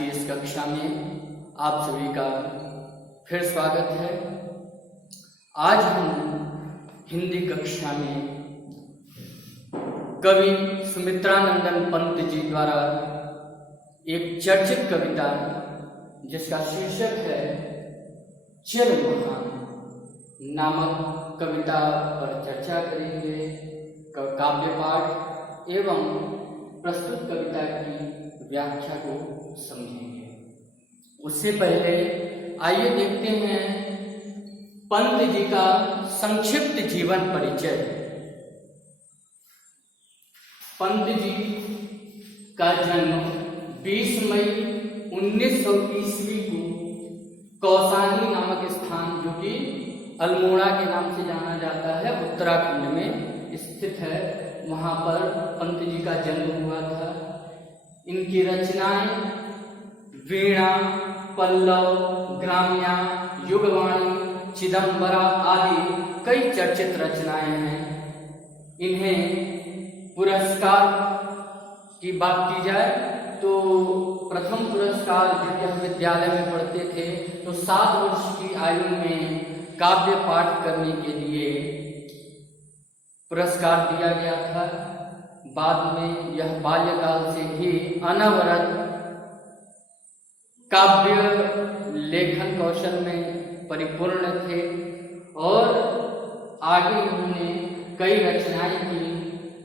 की इस कक्षा में आप सभी का फिर स्वागत है। आज हम हिंदी कक्षा में कवि सुमित्रानंदन पंत जी द्वारा एक चर्चित कविता जिसका शीर्षक है चिर महान नामक कविता पर चर्चा करेंगे। काव्य पाठ एवं प्रस्तुत कविता की व्याख्या को समझेंगे। उससे पहले आइए देखते हैं पंत जी का संक्षिप्त जीवन परिचय। पंत जी का जन्म 20 मई 1900 ईस्वी को कौसानी नामक स्थान, जो कि अल्मोड़ा के नाम से जाना जाता है, उत्तराखंड में स्थित है, वहां पर पंत जी का जन्म हुआ था। इनकी रचनाएं वीणा, पल्लव, ग्राम्या, युगवाणी, चिदंबरा आदि कई चर्चित रचनाएं हैं। इन्हें पुरस्कार की बात की जाए तो प्रथम पुरस्कार जब विद्यालय में पढ़ते थे तो 7 वर्ष की आयु में काव्य पाठ करने के लिए पुरस्कार दिया गया था। बाद में यह बाल्यकाल से ही अनवरत काव्य लेखन कौशल में परिपूर्ण थे और आगे उन्होंने कई रचनाएं की।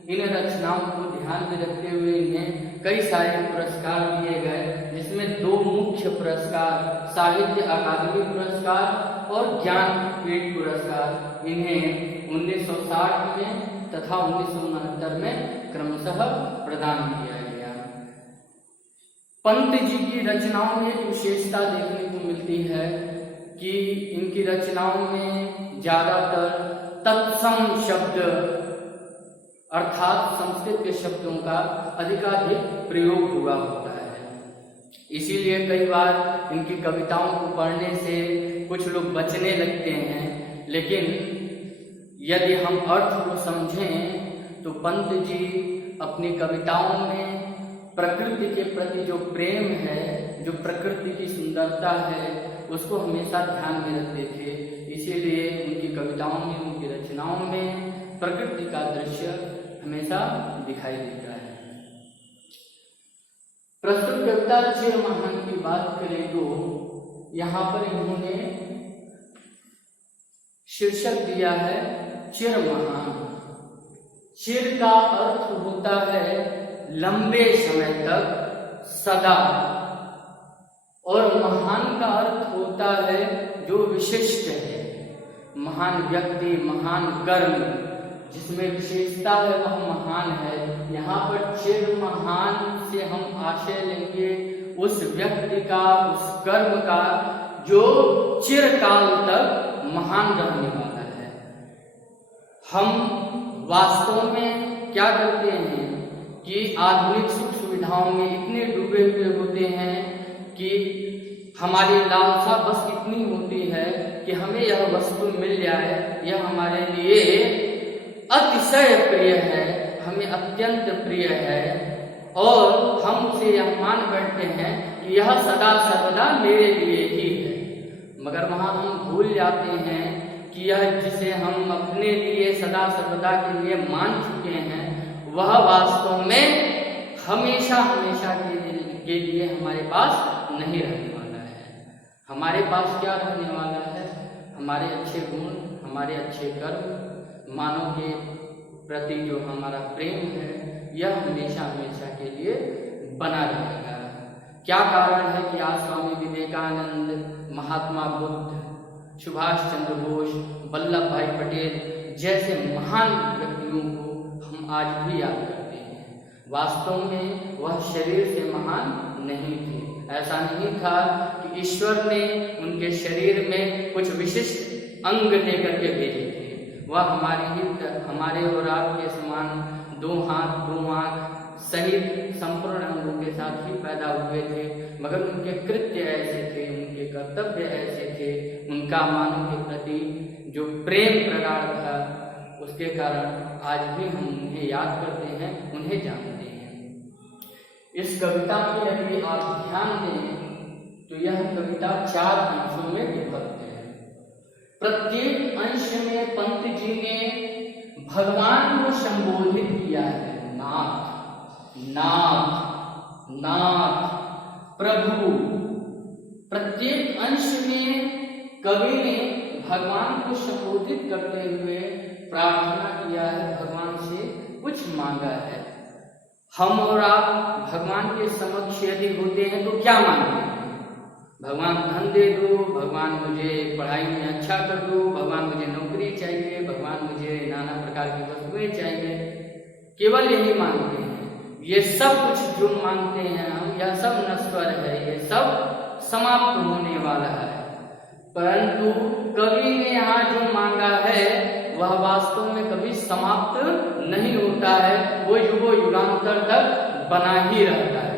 इन रचनाओं को ध्यान में रखते हुए इन्हें कई सारे पुरस्कार दिए गए, जिसमें 2 मुख्य पुरस्कार साहित्य अकादमी पुरस्कार और ज्ञानपीठ पुरस्कार इन्हें 1960 में तथा 1969 में क्रमशः प्रदान किया गया। पंत जी की रचनाओं में एक विशेषता देखने को मिलती है कि इनकी रचनाओं में ज्यादातर तत्सम शब्द अर्थात संस्कृत के शब्दों का अधिकाधिक प्रयोग हुआ होता है। इसीलिए कई बार इनकी कविताओं को पढ़ने से कुछ लोग बचने लगते हैं, लेकिन यदि हम अर्थ को समझें तो पंत जी अपनी कविताओं में प्रकृति के प्रति जो प्रेम है, जो प्रकृति की सुंदरता है, उसको हमेशा ध्यान में रखते थे। इसीलिए उनकी कविताओं में, उनकी रचनाओं में प्रकृति का दृश्य हमेशा दिखाई देता है। प्रस्तुत कविता चिर महान की बात करें तो यहाँ पर इन्होंने शीर्षक दिया है चिर महान। चिर का अर्थ होता है लंबे समय तक, सदा, और महान का अर्थ होता है जो विशिष्ट है। महान व्यक्ति, महान कर्म जिसमें विशेषता है वह महान है। यहाँ पर चिर महान से हम आशय लेंगे उस व्यक्ति का, उस कर्म का जो चिरकाल तक महान रहने वाला है। हम वास्तव में क्या करते हैं कि आधुनिक सुख सुविधाओं में इतने डूबे हुए होते हैं कि हमारी लालसा बस इतनी होती है कि हमें यह वस्तु मिल जाए, यह हमारे लिए अतिशय प्रिय है, हमें अत्यंत प्रिय है, और हम उसे यह मान बैठते हैं कि यह सदा सर्वदा मेरे लिए ही है। मगर वहां हम भूल जाते हैं कि यह जिसे हम अपने लिए सदा सर्वदा के लिए मान चुके हैं वह वास्तव में हमेशा हमेशा के लिए हमारे पास नहीं रहने वाला है। हमारे पास क्या रहने वाला है? हमारे अच्छे गुण, हमारे अच्छे कर्म, मानव के प्रति जो हमारा प्रेम है, यह हमेशा हमेशा के लिए बना रहेगा। क्या कारण है कि आज स्वामी विवेकानंद, महात्मा बुद्ध, सुभाष चंद्र बोस, वल्लभ भाई पटेल जैसे महान व्यक्तियों को हम आज भी याद करते हैं? वास्तव में वह शरीर से महान नहीं थे। ऐसा नहीं था कि ईश्वर ने उनके शरीर में कुछ विशिष्ट अंग लेकर के भेजे थे। वह हमारे और आपके समान 2 हाथ 2 आंख सहित संपूर्ण अंगों के साथ ही पैदा हुए थे, मगर उनके कृत्य ऐसे थे, उनके कर्तव्य ऐसे थे, उनका मानव के प्रति जो प्रेम प्रगाढ़ था, उसके कारण आज भी हम उन्हें याद करते हैं, उन्हें जानते हैं। इस कविता में यदि आप ध्यान दें तो यह कविता 4 अंशों में विभक्त है। प्रत्येक अंश में पंत जी ने भगवान को संबोधित किया है, नाथ नाथ नाथ प्रभु। प्रत्येक अंश में कवि ने भगवान को संबोधित करते हुए प्रार्थना किया है, भगवान से कुछ मांगा है। हम और आप भगवान के समक्ष यदि होते हैं तो क्या मांगते हैं? भगवान धन दे दो, भगवान मुझे पढ़ाई में अच्छा कर दो, भगवान मुझे नौकरी चाहिए, भगवान मुझे नाना प्रकार की वस्तुएं चाहिए, केवल यही मांगते हैं। ये सब कुछ जो मांगते हैं हम, यह सब नश्वर है, ये सब समाप्त होने वाला है। परंतु कवि ने यहाँ जो मांगा है वह वास्तव में कभी समाप्त नहीं होता है, वो युगों युगांतर तक बना ही रहता है।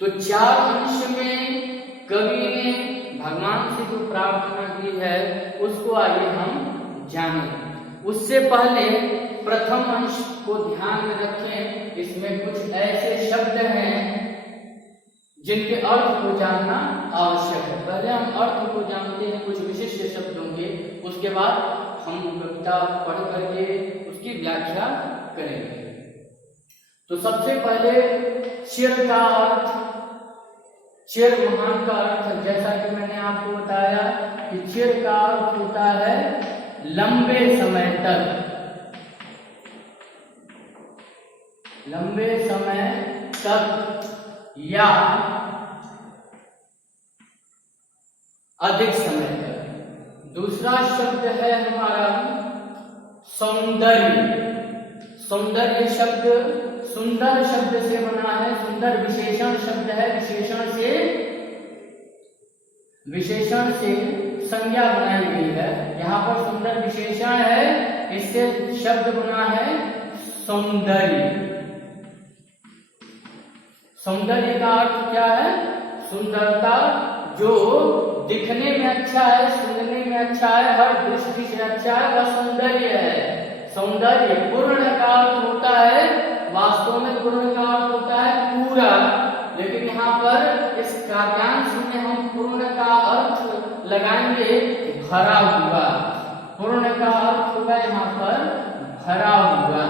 तो 4 अंश में कवि ने भगवान से जो प्रार्थना की है उसको आइए हम जानें। उससे पहले प्रथम अंश को ध्यान में रखें। इसमें कुछ ऐसे शब्द हैं जिनके अर्थ को जानना आवश्यक है। पहले हम अर्थ को जानते हैं कुछ विशिष्ट शब्दों के, उसके बाद हम कविता पढ़ करके उसकी व्याख्या करेंगे। तो सबसे पहले चिर का अर्थ, चिर महान का अर्थ, जैसा कि मैंने आपको बताया कि चिर का अर्थ होता है लंबे समय तक, लंबे समय तक या अधिक समय तक। दूसरा शब्द है हमारा सौंदर्य। सौंदर्य शब्द सुंदर शब्द से बना है, सुंदर विशेषण शब्द है, विशेषण से संज्ञा बनाई गई है। यहाँ पर सुंदर विशेषण है, इससे शब्द बना है सौंदर्य। सौंदर्य का अर्थ क्या है? सुंदरता, जो दिखने में अच्छा है, सुनने में अच्छा है, हर दृष्टि से अच्छा है, वह सौंदर्य है। सौंदर्य पूर्ण का अर्थ होता है, वास्तव में पूर्ण का अर्थ होता है पूरा, लेकिन यहाँ पर इस काव्यांश में हम पूर्ण का अर्थ लगाएंगे भरा हुआ। पूर्ण का अर्थ होगा यहाँ पर भरा हुआ।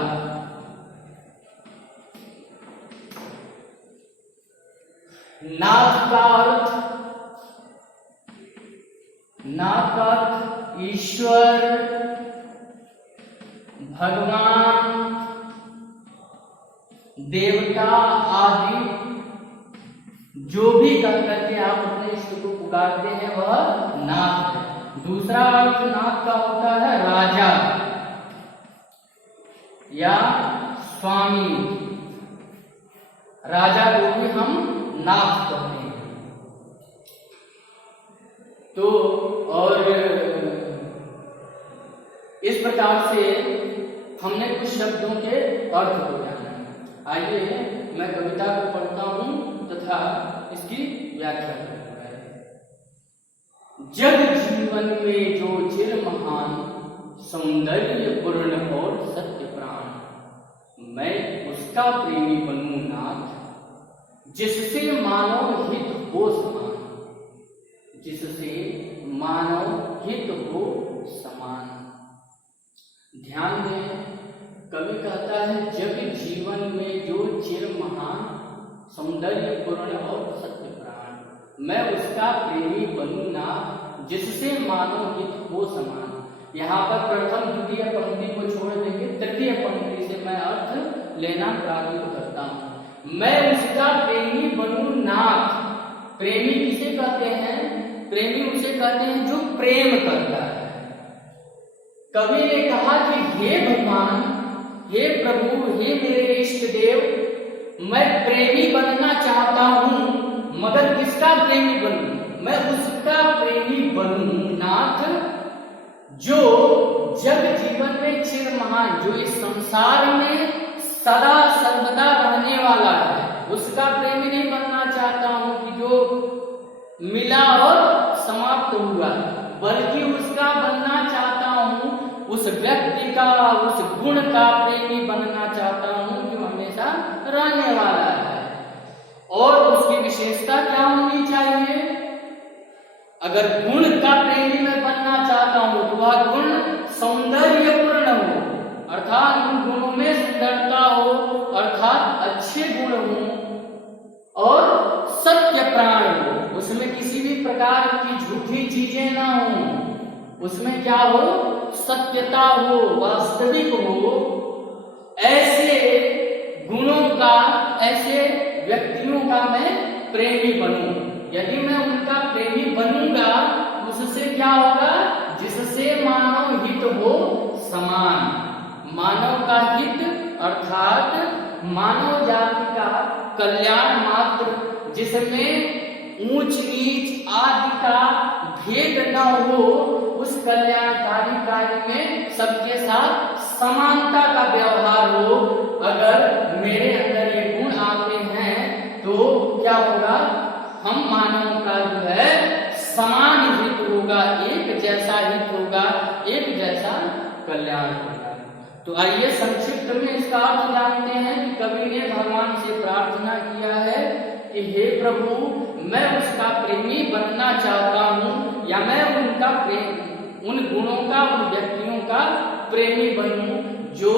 नाथ का अर्थ, नाथ का अर्थ ईश्वर, भगवान, देवता आदि जो भी करके आप अपने इष्ट को पुकारते हैं वह नाथ है। दूसरा अर्थ नाथ का होता है राजा या स्वामी। राजा को भी हम नाथ कहते हैं। तो और इस प्रकार से हमने कुछ शब्दों के अर्थ को जाना। आइए मैं कविता को पढ़ता हूं तथा इसकी व्याख्या करूंगा। जग जीवन में जो चिर महान, सौंदर्य पूर्ण और सत्य प्राण, मैं उसका प्रेमी बनूं नाथ, जिससे मानव हित हो समान, जिससे मानव हित हो समान। ध्यान दें, कवि कहता है जग जीवन में जो चिर महान, सौंदर्य पूर्ण और सत्य प्राण, मैं उसका प्रेमी बनूं नाथ, जिससे मानव हित हो समान। यहाँ पर प्रथम द्वितीय पंक्ति को छोड़ देंगे, तृतीय पंक्ति से मैं अर्थ लेना प्रारंभ करता हूँ। मैं उसका प्रेमी बनूं नाथ। प्रेमी किसे कहते हैं? प्रेमी उसे कहते हैं जो प्रेम करता है। कवि ने कहा कि हे भगवान, हे प्रभु, हे मेरे इष्ट देव, मैं प्रेमी बनना चाहता हूं, मगर किसका प्रेमी बनूं? मैं उसका प्रेमी बनूं नाथ, जो जग जीवन में चिर महान, जो इस संसार में सदा सर्वदा रहने वाला है, उसका प्रेमी नहीं बनना चाहता हूं कि जो मिला और समाप्त हुआ, बल्कि उसका बनना चाहता हूं, उस व्यक्ति का, उस गुण का प्रेमी बनना चाहता हूं जो हमेशा रहने वाला है। और उसकी विशेषता क्या होनी चाहिए? अगर गुण का प्रेमी मैं बनना चाहता हूं तो वह गुण सौंदर्यपूर्ण हो, अर्थात उन गुणों में सुंदरता हो, अर्थात अच्छे गुण हो और सत्य प्राण हो, उसमें किसी भी प्रकार की झूठी चीजें ना हो, उसमें क्या हो? सत्यता हो, वास्तविक हो। ऐसे गुणों का, ऐसे व्यक्तियों का मैं प्रेमी बनूं। यदि मैं उनका प्रेमी बनूंगा उससे क्या होगा? जिससे मानव हित हो समान, मानव का हित अर्थात मानव जाति का कल्याण मात्र, जिसमें ऊंच नीच आदि का भेद न हो, उस कल्याणकारी कार्य में सबके साथ समानता का व्यवहार हो। अगर मेरे अंदर ये गुण आते हैं तो क्या होगा? हम मानव का जो है समान हित होगा, एक जैसा हित होगा, एक जैसा कल्याण होगा। तो आइए संक्षिप्त में इसका अर्थ जानते हैं कि कवि ने भगवान से प्रार्थना किया है कि हे प्रभु, मैं उसका प्रेमी बनना चाहता हूँ, या मैं उनका प्रेम, उन गुणों का, उन व्यक्तियों का प्रेमी बनूं जो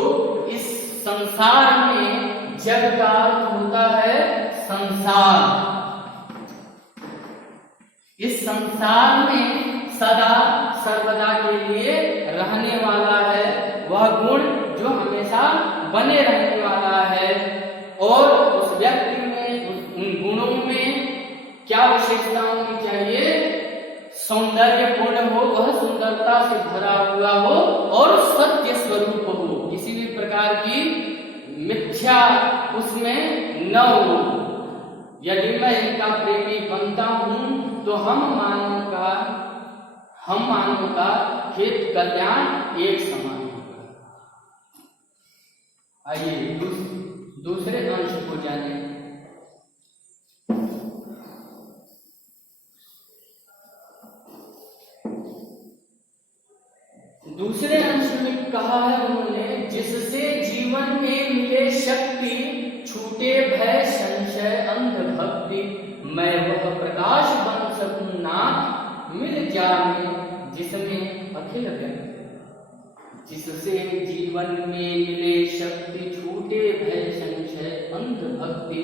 इस संसार में, जग का अर्थ होता है संसार, इस संसार में सदा सर्वदा के लिए रहने वाला है, वह गुण जो हमेशा बने रहने वाला है। और उस व्यक्ति में, उन गुणों में क्या विशेषता होनी चाहिए? सौंदर्यपूर्ण हो, वह सुंदरता से भरा हुआ हो और सत्य स्वरूप हो, किसी भी प्रकार की मिथ्या उसमें न हो। यदि मैं इनका प्रेमी बनता हूं तो हम मानव का हित कल्याण एक समान होगा। आइए दूसरे अंश को जानें। दूसरे अंश में कहा है उन्होंने, जिससे जीवन में मिले शक्ति, छूटे भय संशय अंध भक्ति, मैं वह प्रकाश बन सकूं नाथ, मिल जाए जिसमें अखिल व्यक्ति। जिससे जीवन में मिले शक्ति, छूटे भय संशय अंध भक्ति,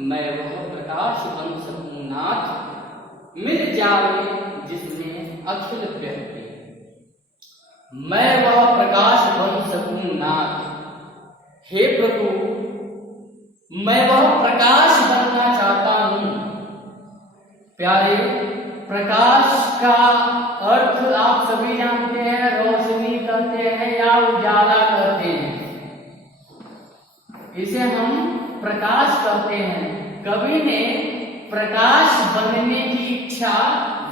मैं वह प्रकाश बन सकूं नाथ, मिल जाए जिसमें अखिल व्यक्ति। मैं वह प्रकाश बन सकूं नाथ। हे प्रभु, मैं वह प्रकाश बनना चाहता हूं। प्यारे, प्रकाश का अर्थ आप सभी जानते हैं, रोशनी कहते हैं या उजाला कहते हैं, इसे हम प्रकाश कहते हैं। कवि ने प्रकाश बनने की इच्छा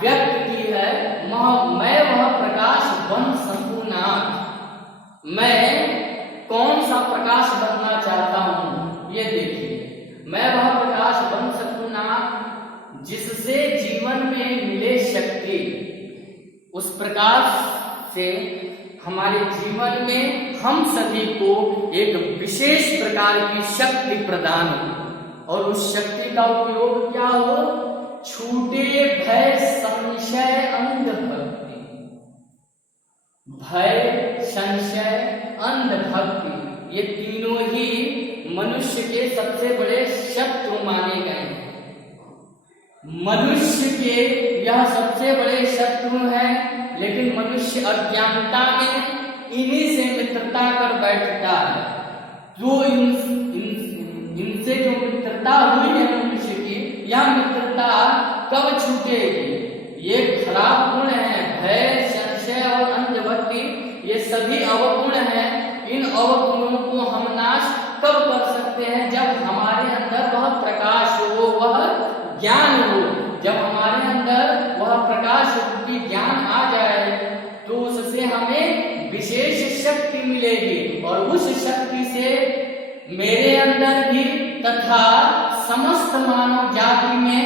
व्यक्त की है। मैं वह प्रकाश बन सकूं नाथ। मैं कौन सा प्रकाश बनना चाहता हूं? ये देखिए, मैं वह प्रकाश बन सकूं नाथ जिससे जीवन में मिले शक्ति। उस प्रकाश से हमारे जीवन में हम सभी को एक विशेष प्रकार की शक्ति प्रदान हो, और उस शक्ति का उपयोग क्या हो? छूटे भय संशय अंध भक्ति। भय, संशय, अंध भक्ति, ये तीनों ही मनुष्य के सबसे बड़े शत्रु माने गए हैं। मनुष्य के यह सबसे बड़े शत्रु हैं, लेकिन मनुष्य अज्ञानता में इन्हीं से मित्रता कर बैठता है। जो इनसे जो मित्रता हुई है मनुष्य की, यह मित्रता कब छूटेगी? ये खराब गुण है, भय, संशय और अंध भक्ति, ये सभी अवगुण हैं। इन अवगुणों को हम नाश कब कर सकते हैं? जब हमारे अंदर वह प्रकाश हो, वह ज्ञान हो। जब हमारे अंदर वह प्रकाश रूपी ज्ञान आ जाए तो उससे हमें विशेष शक्ति मिलेगी, और उस शक्ति से मेरे अंदर भी तथा समस्त मानव जाति में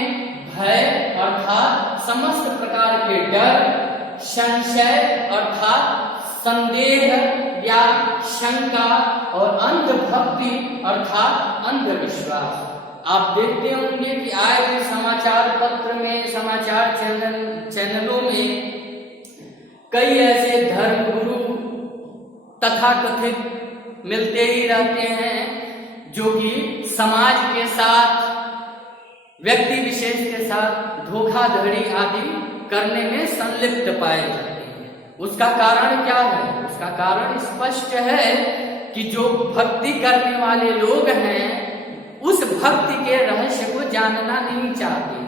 भय अर्थात समस्त प्रकार के डर, संशय अर्थात संदेह या शंका, और अंध भक्ति अर्थात अंधविश्वास, आप देखते होंगे कि आए दिन समाचार पत्र में, समाचार चैनलों में कई ऐसे धर्म गुरु तथाकथित मिलते ही रहते हैं जो कि समाज के साथ, व्यक्ति विशेष के साथ धोखाधड़ी आदि करने में संलिप्त पाए जाते हैं। उसका कारण क्या है? उसका कारण स्पष्ट है कि जो भक्ति करने वाले लोग हैं उस भक्ति के रहस्य को जानना नहीं चाहते,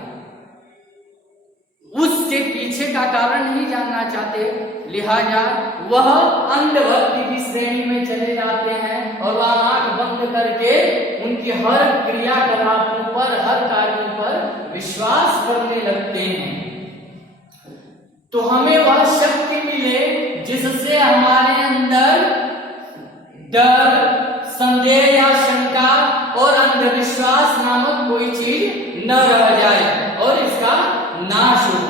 उसके पीछे का कारण नहीं जानना चाहते, लिहाजा वह अंधभक्ति की श्रेणी में चले जाते हैं और वह आंख बंद करके उनकी हर क्रियाकलापों पर, हर कार्यों पर विश्वास करने लगते हैं। तो हमें वह शक्ति मिले जिससे हमारे अंदर डर, संदेह या शंका और अंधविश्वास नामक कोई चीज न रह जाए और इसका नाश हो,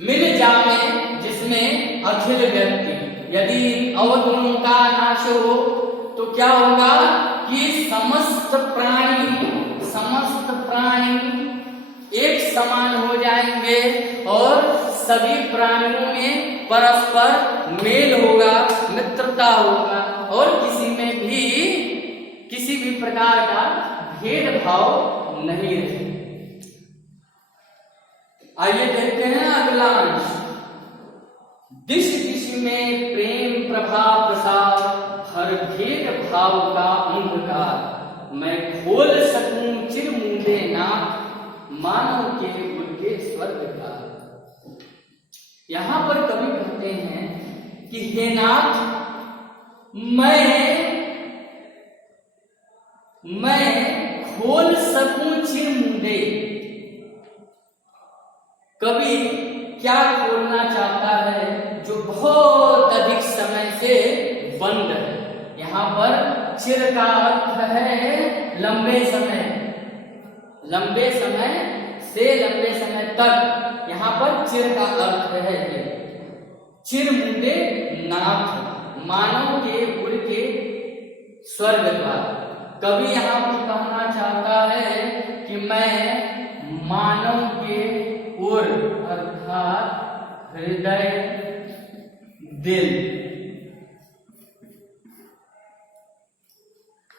मिल जाए जिसमें अखिल व्यक्ति। यदि अवगुणों का नाश हो तो क्या होगा कि समस्त प्राणी एक समान हो जाएंगे और सभी प्राणियों में परस्पर मेल होगा, मित्रता होगा और किसी भी प्रकार का भेदभाव नहीं रहेगा। आइए देखते हैं अगला अंश। दिश दिश में प्रेम प्रभा प्रसार, हर भेद भाव का अंधकार, मैं खोल सकूं चिर मुंदे नाथ, मानव के उनके स्वर्ग का। यहां पर कवि कहते हैं कि हे नाथ, मैं खोल सकूं चिर मुंदे। कवि क्या खोलना चाहता है जो बहुत अधिक समय से बंद है। यहाँ पर चिर का अर्थ है लंबे समय, लंबे समय से लंबे समय तक। यहाँ पर चिर का अर्थ है ये चिर मुंडे नाथ, मानव के गुण के स्वर्ग द्वार। कवि यहाँ पर कहना चाहता है कि मैं मानव के उर अर्थात हृदय, दिल,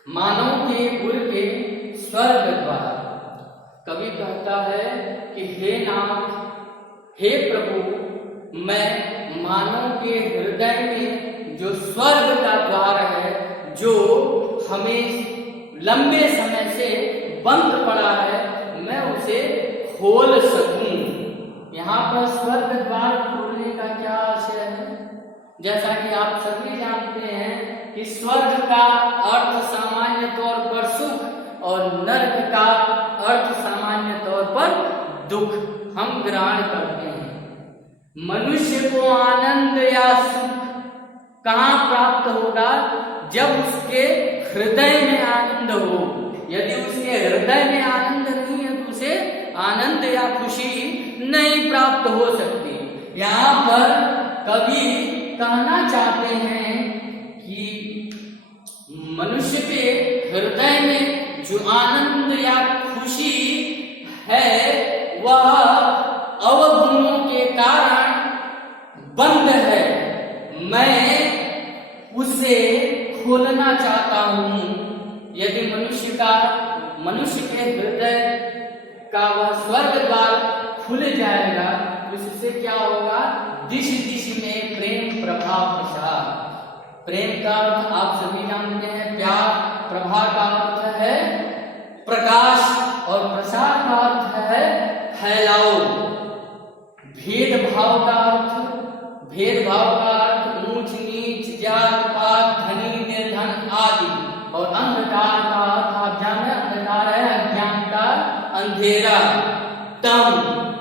मानव के उर के स्वर्ग द्वार। कवि कहता है कि हे नाथ, हे प्रभु, मैं मानव के हृदय में जो स्वर्ग का द्वार है, जो हमें लंबे समय से बंद पड़ा है, मैं उसे खोल सकूं। यहाँ पर स्वर्ग द्वार खोलने का क्या आशय है? जैसा कि आप सभी जानते हैं कि स्वर्ग का अर्थ सामान्य तौर पर सुख और नर्क का अर्थ सामान्य तौर पर दुख हम ग्रहण करते हैं। मनुष्य को आनंद या सुख कहाँ प्राप्त होगा? जब उसके हृदय में आनंद हो। यदि उसके हृदय में आनंद नहीं है तो उसे आनंद या खुशी नहीं प्राप्त हो सकती। यहाँ पर कवि कहना चाहते हैं कि मनुष्य के हृदय में जो आनंद या खुशी है वह अवगुणों के कारण बंद है। मैं उसे खोलना चाहता हूं। यदि मनुष्य के हृदय का वह स्वर्ग द्वार खुल जाएगा तो इससे क्या होगा? दिश दिश में प्रेम प्रभा प्रसार। प्रेम का अर्थ आप सभी जानते हैं प्यार, प्रभा का अर्थ है प्रकाश और प्रसार का अर्थ है फैलाओ। भेदभाव का अर्थ ऊंच नीच, जात पात, धनी निर्धन आदि। और अंधकार का अर्थ आप जाने, अंधकार है अज्ञानता, अंधेरा, तम,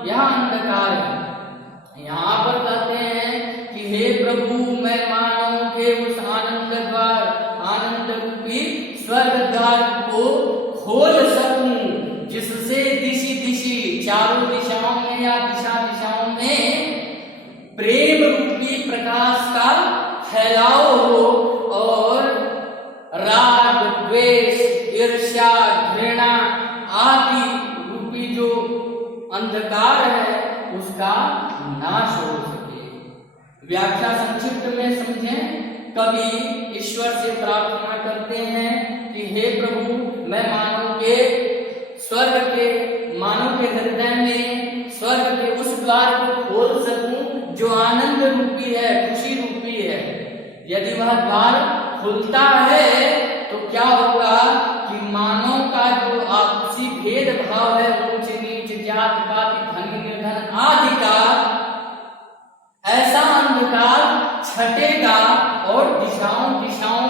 यह अंधकार है। यहाँ पर कहते हैं कि हे प्रभु, मैं मानव के उस आनंद द्वार, आनंद रूपी स्वर्ग द्वार को खोल सकूं जिससे दिशी दिशी, चारों दिशाओं में या दिशाओं में प्रेम रूपी प्रकाश का फैलाव हो और राग, द्वेष, ईर्ष्या, घृणा अंधकार है उसका नाश हो सके। व्याख्या संक्षिप्त में समझें। कवि ईश्वर से प्रार्थना करते हैं कि हे प्रभु, मैं मानव के हृदय में स्वर्ग के उस द्वार को खोल सकूं जो आनंद रूपी है, खुशी रूपी है। यदि वह द्वार खुलता है तो क्या होगा कि मानव का जो आपसी भेदभाव है, ऊंच नीच, जात पात, धनी निर्धन आदि का, ऐसा अंधकार छटेगा और दिशाओं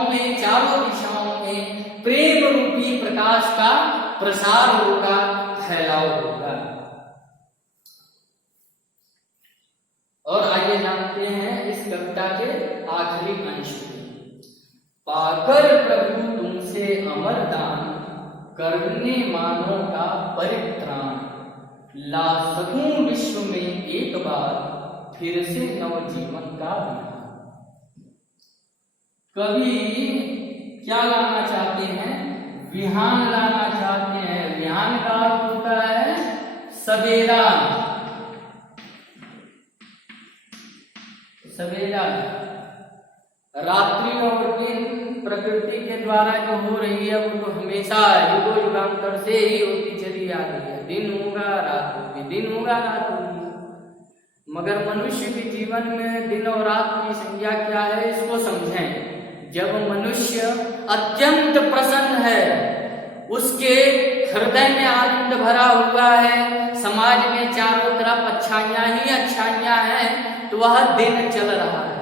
में, चारों दिशाओं में प्रेम रूपी प्रकाश का प्रसार होगा, फैलाव होगा। और आइए जानते हैं इस कविता के आखिरी अंश में। पाकर प्रभु तुमसे अमर दान, करने मानव का परित्राण, ला सकूं विश्व में एक बार, फिर से नवजीवन का विहार। कवि क्या लाना चाहते हैं? विहान लाना चाहते हैं। विहान का अर्थ होता है सवेरा। सवेरा, रात्रि और दिन प्रकृति के द्वारा जो हो रही है वो तो हमेशा युगो युगांतर से ही होती चली आ रही है। दिन होगा रात होगी, दिन होगा रात होगी। मगर मनुष्य के जीवन में दिन और रात की संज्ञा क्या है, इसको समझें। जब मनुष्य अत्यंत प्रसन्न है, उसके हृदय में आनंद भरा हुआ है, समाज में चारों तरफ अच्छाइयां ही अच्छाइयां हैं, तो वह दिन चल रहा है।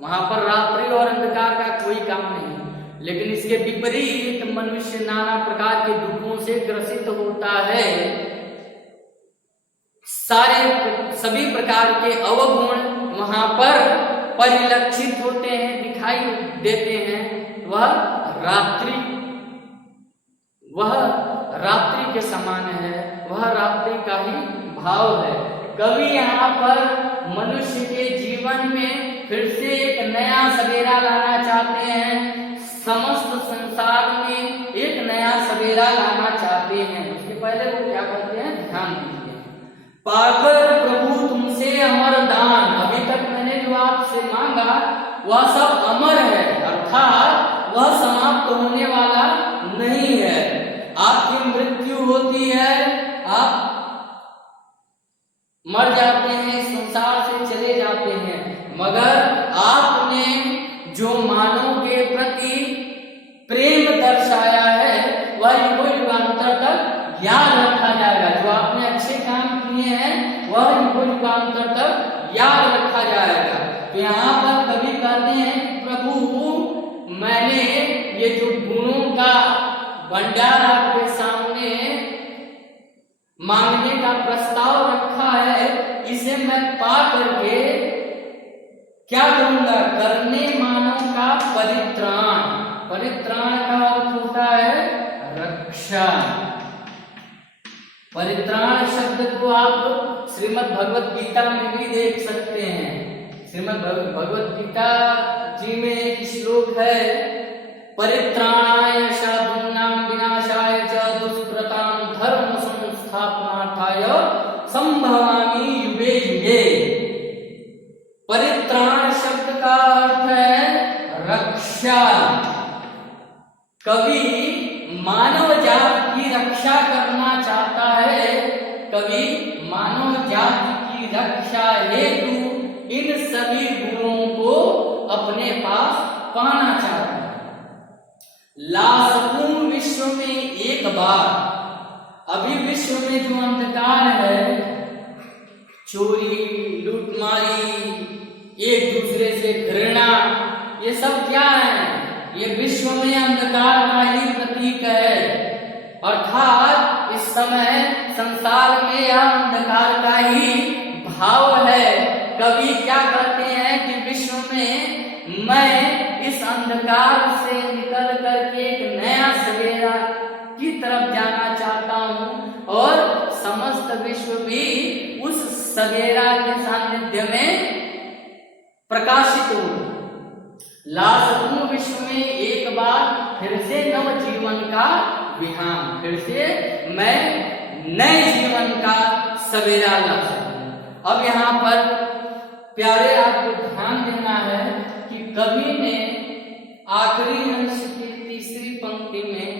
वहां पर रात्रि और अंधकार का कोई काम नहीं। लेकिन इसके विपरीत मनुष्य नाना प्रकार के दुखों से ग्रसित होता है। सभी प्रकार के अवगुण वहां पर परिलक्षित होते हैं, दिखाई देते हैं। वह रात्रि के समान है, वह रात्रि का ही भाव है। कवि यहाँ पर मनुष्य के जीवन में फिर से एक नया सवेरा लाना चाहते हैं, समस्त संसार में एक नया सवेरा लाना चाहते हैं। उसके पहले वो क्या करते हैं, ध्यान दीजिए। पाकर प्रभु तुमसे अमर दान, अभी तक मैंने जो आपसे मांगा वह सब अमर है, अर्थात वह समाप्त होने वाला नहीं है। आपकी मृत्यु होती है, आप मर जाते हैं, संसार से चले जाते हैं, मगर आपने जो मानव के प्रति प्रेम दर्शाया है वह युगांतर तक याद रखा जाएगा। जो आपने अच्छे काम किए हैं वह युगांतर तक याद रखा जाएगा। तो यहाँ पर कवि कहते हैं, प्रभु मैंने ये जो गुणों का भंडार आपके सामने मांगने का प्रस्ताव रखा है, इसे मैं पा करके क्या करूंगा, करने मानव का परित्राण। परित्राण का अर्थ होता है रक्षा। परित्राण शब्द को आप श्रीमद् भगवत गीता में भी देख सकते हैं। श्रीमद् भगवत गीता जी में एक श्लोक है, परित्राणाय साधूनां विनाशाय च दुष्कृतां धर्म संस्थापनार्थाय संभवामि युगे युगे। परित्राण शब्द का अर्थ है रक्षा। कवि मानव जात की रक्षा करना चाहता है। कवि मानव जात की रक्षा हेतु इन सभी गुणों को अपने पास पाना चाहता है। ला सकूं विश्व में एक बार, अभी विश्व में जो अंधकार है, चोरी, लूटमारी, एक दूसरे से घृणा, ये सब क्या है, ये विश्व में अंधकार का ही प्रतीक है। अर्थात इस समय संसार में यह अंधकार का ही भाव है। कवि क्या कहते हैं कि विश्व में मैं इस अंधकार से निकल करके एक नया सवेरा की तरफ जाना चाहता हूँ और समस्त विश्व भी उस सवेरा के सानिध्य में प्रकाशित हो। ला सकूं विश्व में एक बार, फिर से नव जीवन का विहान, फिर से मैं नए जीवन का सवेरा ला सकूं। अब यहाँ पर प्यारे आपको ध्यान देना है कि कवि ने आखिरी अंश की तीसरी पंक्ति में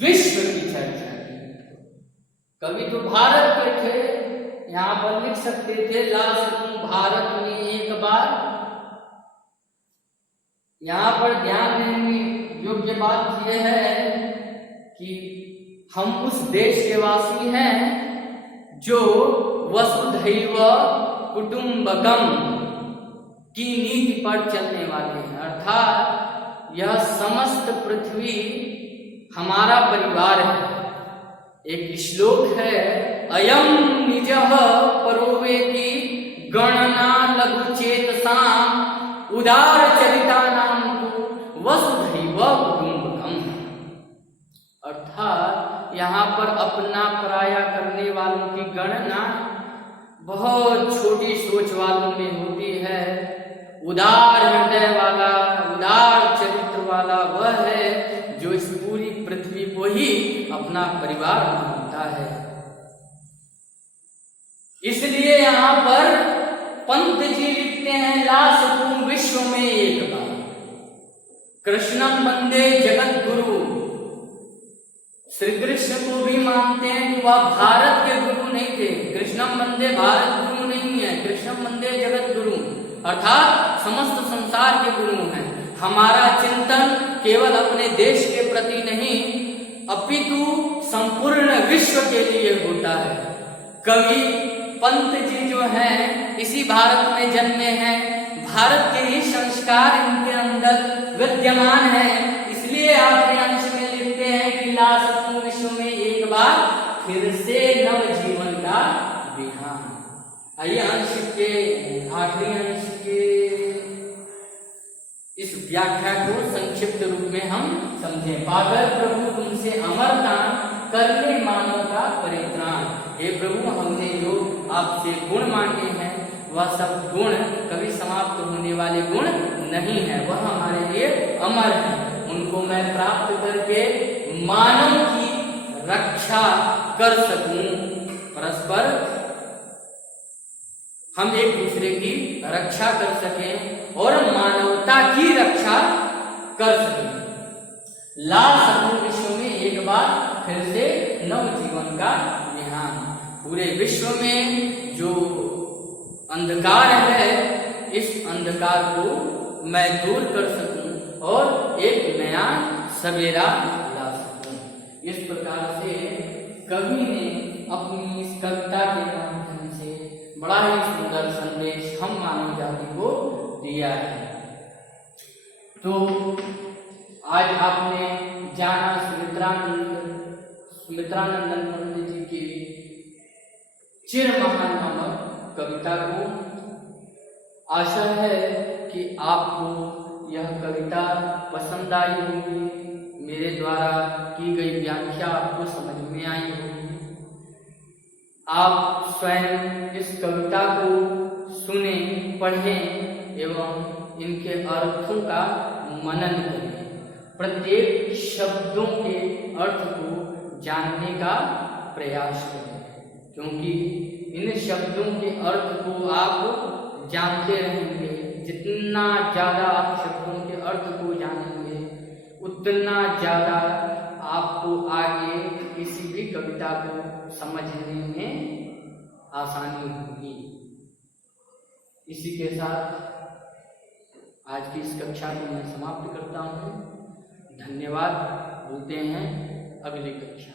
विश्व की चर्चा की। कवि तो भारत के थे, यहाँ पर लिख सकते थे ला सकूं भारत में एक बार। यहाँ पर ध्यान देने योग्य बात यह है कि हम उस देश के वासी हैं जो वसुधैव कुटुंबकम की नीति पर चलने वाले हैं, अर्थात यह समस्त पृथ्वी हमारा परिवार है। एक श्लोक है, अयम निजः परोवेति गणना लघु चेतसाम उदार चरितानां तु वसुधैव कुटुंबकम। अर्थात यहाँ पर अपना पराया करने वालों की गणना बहुत छोटी सोच वालों में होती है। उदार हृदय वाला, उदार चरित्र वाला वह है जो इस पूरी पृथ्वी को ही अपना परिवार मानता है। इसलिए यहाँ पर पंत जी लिखते हैं, ला सकूं विश्व में एक बार कृष्णम वंदे जगत गुरु। श्री कृष्ण को भी मानते हैं कि वह भारत के गुरु नहीं थे। कृष्णम वंदे भारत गुरु नहीं है, कृष्णम वंदे जगत गुरु, अर्थात समस्त संसार के गुरु हैं। हमारा चिंतन केवल अपने देश के प्रति नहीं अपितु संपूर्ण विश्व के लिए होता है। कवि पंत जी जो हैं इसी भारत में जन्मे हैं, भारत के ही संस्कार इनके अंदर विद्यमान है। इसलिए आपके अंश में लिखते हैं कि ला सकूं विश्व में एक बार फिर से नव जीवन का विहान। आइए अंश के आखिरी अंश के इस व्याख्या को संक्षिप्त रूप में हम समझें। पागल प्रभु तुमसे अमरदान करने मानव का परित्राण। हे प्रभु, हमने जो आपसे गुण मांगे हैं वह सब गुण कभी समाप्त होने वाले गुण नहीं है, वह हमारे लिए अमर है। उनको मैं प्राप्त करके मानव की रक्षा कर सकूं, परस्पर हम एक दूसरे की रक्षा कर सकें और मानवता की रक्षा कर सकें। ला सकूं विश्व में एक बार फिर से नव जीवन का विहान। पूरे विश्व में जो अंधकार है इस अंधकार को मैं दूर कर सकूं और एक नया सवेरा ला सकूं। इस प्रकार से कवि ने अपनी इस कविता के माध्यम से बड़ा ही सुंदर संदेश हम मानव जाति को दिया है। तो आज आपने जाना सुमित्रानंदन पंडित जी की चिरमहान नामक कविता को। आशा है कि आपको यह कविता पसंद आई होगी, मेरे द्वारा की गई व्याख्या आपको समझ में आई होगी। आप स्वयं इस कविता को सुने, पढ़ें एवं इनके अर्थों का मनन करें। प्रत्येक शब्दों के अर्थ को जानने का प्रयास करें, क्योंकि इन शब्दों के अर्थ को आप जानते रहेंगे। जितना ज्यादा आप शब्दों के अर्थ को जानेंगे उतना ज्यादा आपको आगे किसी भी कविता को समझने में आसानी होगी। इसी के साथ आज की इस कक्षा को मैं समाप्त करता हूँ। धन्यवाद। मिलते हैं अगली कक्षा।